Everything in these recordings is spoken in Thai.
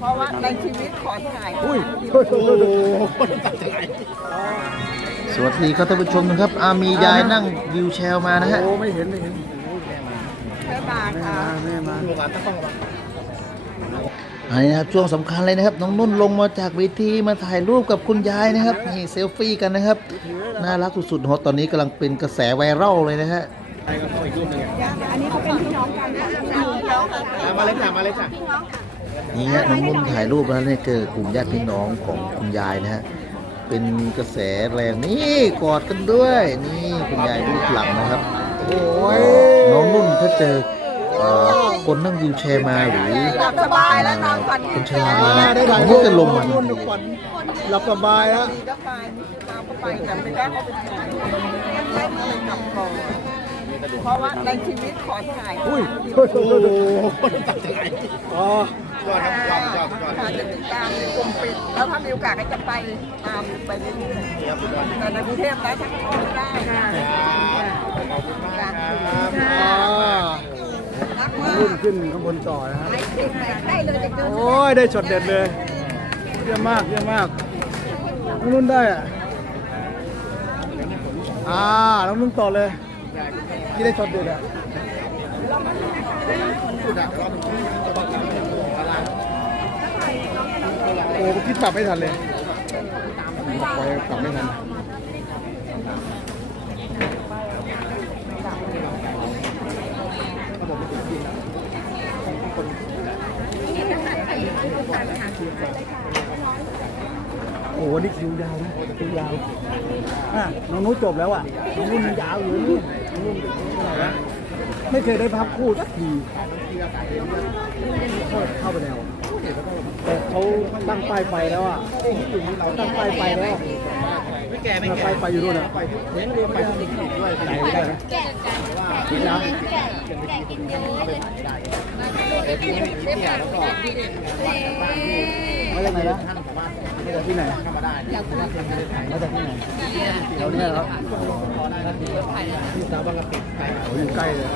เพราะว่าในชีวิตขอถ่ายอุ้ยโอ้โหตัดใจสวัสดีครับท่านผู้ชมนะครับอามียายนั่งวิวแชร์มานะฮะโอ้ไม่เห็นไม่เห็นแม่บาทแม่ค่ะมาแม่มาลูกหลานตั้งต้องระวังอันนี้นะครับช่วงสำคัญเลยนะครับน้องนุ่นลงมาจากเวทีมาถ่ายรูปกับคุณยายนะครับนี่เซลฟี่กันนะครับน่ารักสุดๆฮอตตอนนี้กำลังเป็นกระแสไวรัลเลยนะฮะใครก็เข้าอีกรูปหนึงอะอันนี้เขาเป็นพี่น้องกันค่ะพี่น้องกันอะมาเลยจ้ะมาเลยจ้ะ นี่ฮะน้องนุ่นถ่ายรูปแล้วเนี่ยเจอกลุ่มญาติพี่น้องของคุณยายนะฮะเป็นกระแสแรงนี่กอดกันด้วยนี่คุณยายรูปหลังนะครับโอ้ยน้องนุ่นถ้าเจอเอ่อคนนั่งวิวแชร์มาหรือหลับสบายแล้วนอนฝันคนชรามาได้ถ่ายผมก็จะลงมันนุ่นขวัญหลับสบายแล้วดีก็ไปตามก็ไปแต่ไม่ได้เขาไปถ่ายเล่นเลยกลับก่อนเพราะว่าในชีวิตขอถ่าย อุ้ยโอ้โหตัดใจอ๋อ ยอดครับยอดยอดยอดค่ะจะติดตามในกลุ่มปิด แล้วถ้ามีโอกาสก็จะไปตามไปเรื่อยนี่ครับสุดยอดๆแต่ในกรุงเทพนะถ้าเข้าไม่ได้ค่ะขอบคุณมากครับอ่ารักมากนุ่นขึ้นข้างบนต่อนะฮะไอ้เด็กได้เลยเด็กเดินโอ้ยได้ช็อตเด็ดเลย เยี่ยมมากเยี่ยมมากน้องนุ่นได้อะอ่าน้องนุ่นต่อเลยที่ได้ช็อตเด็ดอะ สุดอะรอบหนึ่งจะต้องการพลัง โอ้คิดปรับไม่ทันเลยไปปรับไม่ทันโอ้โหนี่คิวยาวนะคิวยาวอะน้องนุ้ยจบแล้วอะน้องนุ่นยาวอยู่นี่น้องนุ่นไม่เคยได้พับคู่สักทีเข้าไปแล้ว แต่เขาตั้งป้ายไฟแล้วอะเขาตั้งป้ายไฟแล้วไม่แก่ไม่ป้าแก่ยไฟอยู่นู่นอะเห็นเรียนไปที่นี่ด้วยไหนไม่ได้นะกินน้ำมาจากไหนนะมาจากที่ไหนธรรมดามาจากที่ไหนแถวเนี้ยครับที่สาวบางกะปิไก่โอ้ยอยู่ใกล้เลย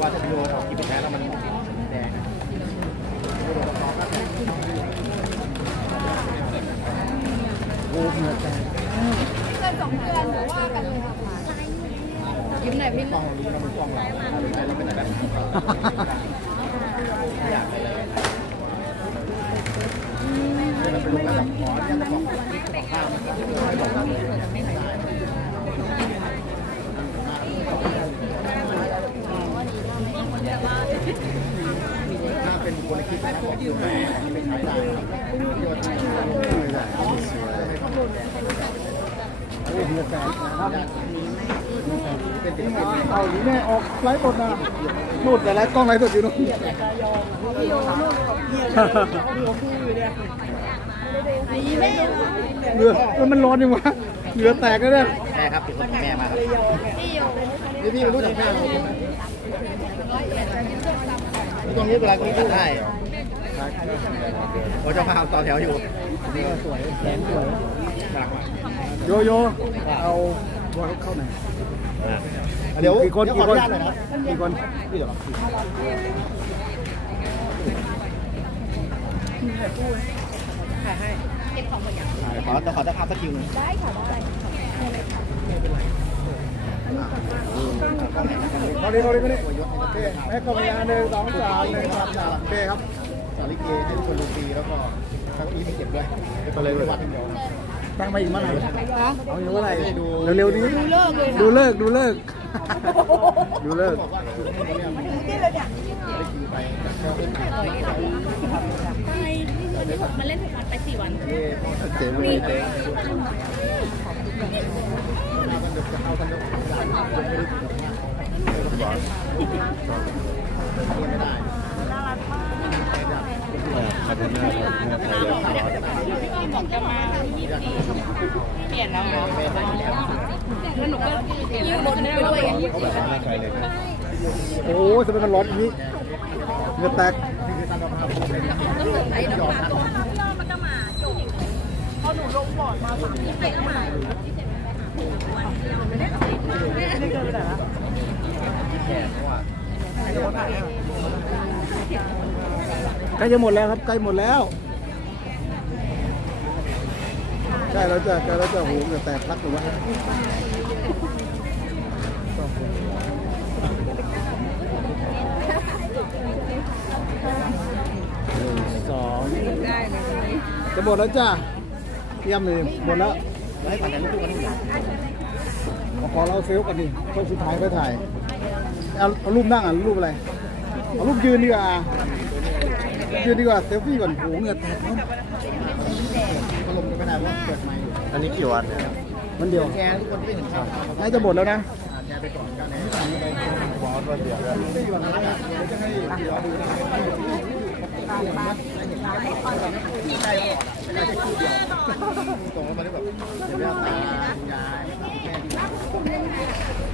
ว่าจะโยนออกกินไปแล้วมันแดง โอ้เหงื่อแตก ยิ้มหน่อยพี่ฟองนี้เราเป็นฟองเราเราเป็นอะไรแบบ ถ้าเป็นคนคิดนะของที่แหวนไม่ใช้ได้ โอ้เหงื่อแตกนะ ครับเอาหรือแม่ออกไลฟ์สดนะนู่นแต่ไลฟ์กล้องไลฟ์สดอยู่นู่นเหงื่อเออมันร้อนยังวะเหงื่อแตกแล้วเนี่ยแม่ครับเป็นคนแม่มาครับนี่พี่รู้จักแม่ผมตรงนี้เวลาคุยกันได้ผมจะพาพต่อแถวอยู่สวยแสงสวยมากมาก โยโย่เอาบอลเข้าไหนอยเดี๋ยวกี่คนเดี๋ยวขกี่ออคนุนญาตหน่อยนะครับกี่คนพี่เดี๋ยวขอจะขอจะทำสักคิวหนึงเขาเรียกเขาเรียกเขาเรียกโอเคแม่กองยาหนึ่งสองสามหนึ่งสองสามโอเคครับ สาริเกให้ทุกคนดูฟรีแล้วก็ทั้งอีไม่เก็บด้วยไปเลยวัดเดียว ตั้งมาอีกเมื่อไหร่เอาอีกเมื่อไหร่เร็วๆนี้ดูเลิกเลยดูเลิกดูเลิกดูเลิกบอกว่าคือให้เขาเนี่ยได้คิวไปก็เป็นขายมาเล่นถึงวันไปสี่วันเจ๋งเลยเจ๋งบอกจะมายี่สิบสี่เปลี่ยนแล้วเหรอแล้วหนูก็ยืมรถด้วยไงโอ้ยทำไมมันร้อนอย่างนี้เหงื่อแตกไอ้น้ำตาตกมันก็มาจบพอหนูลงบอร์ดมาฝั่งที่ไปก็มา ใกล้จะหมดแล้วครับใกล้หมดแล้วใกล้เราจะใกล้เราจะหูจะแตกพลักหรือว่าหนึ่งสองจะหมดแล้วจ้าเยี่ยมเลยหมดแล้วให้ผ่นแต่ลูกกันทุกอย่าขอเราเซลกันดิช่วงสุดท้ายก็ถ่ายเอารูปนั่งอะรูปอะไร เอารูปยืนดีกว่ายืนดีกว่าเซลฟี่ก่อนโหเหงื่อแตกแล้วพัดลมจะไม่ได้เพราะเปิดไมค์อยู่อันนี้กี่วัตต์เนี่ยมันเดียวแกทุกคนไม่เห็นครับน่าจะหมดแล้วนะแกไปก่อนกันนะบอสว่าเดียวเลยตรงมาได้แบบเดี๋ยวตายาย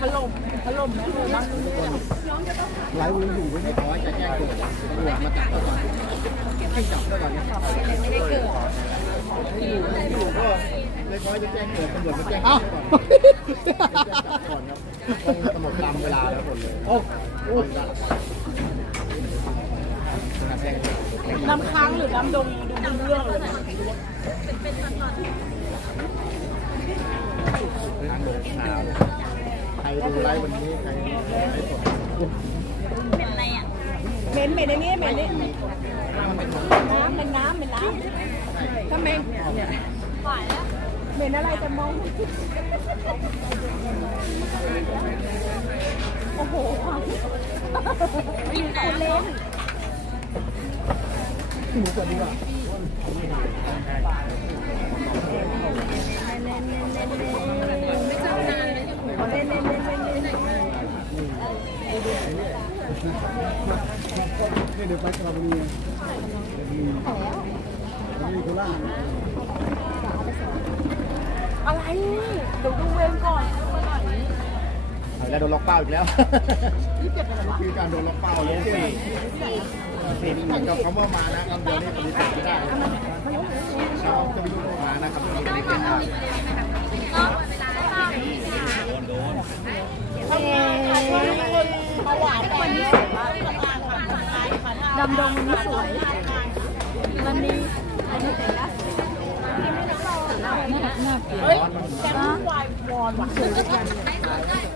ถล่มถล่มนะไลฟ์มันอยู่ไว้ไม่ขอจะแจ้งเกิดตำรวจมาจับก่อนให้จับก่อนไม่ได้เกิดอยู่ก็เลยขอจะแจ้งเกิดตำรวจมาแจ้งเอ้าก่อนครับต้องกำหนดตามเวลาแล้วคนเลยโอ้โอ้น้ำค้างหรือน้ำดงดูเรื่องเลย ใคร ดูไลฟ์วันนี้ใครดูไลฟ์สดเหม็นเหม็นอย่างงี้เหม็นนี่น้ำเป็นน้ำเป็นน้ำถ้าเหม็นเหม็นอะไรจะมอง โอ้โหวิ่งคนเล่นนี่เนี่เดี๋ยวไปสระบุรีมีโคราชอะไรเดี๋ยวดูเวรก่อนแล้วโดนล็อกเป้าอีกแล้วคือการโดนล็อกเป้าเลยสิสิเหมือนกับคำว่ามานะคำเดียวนี่ปฏิเสธไม่ได้เราจะไม่รู้ว่ามานะครับเราปฏิเสธได้ ดำดงวันนี้สวยวันนี้อันนี้แต่ละเฮ้ยแต่งวายวอนว่ะ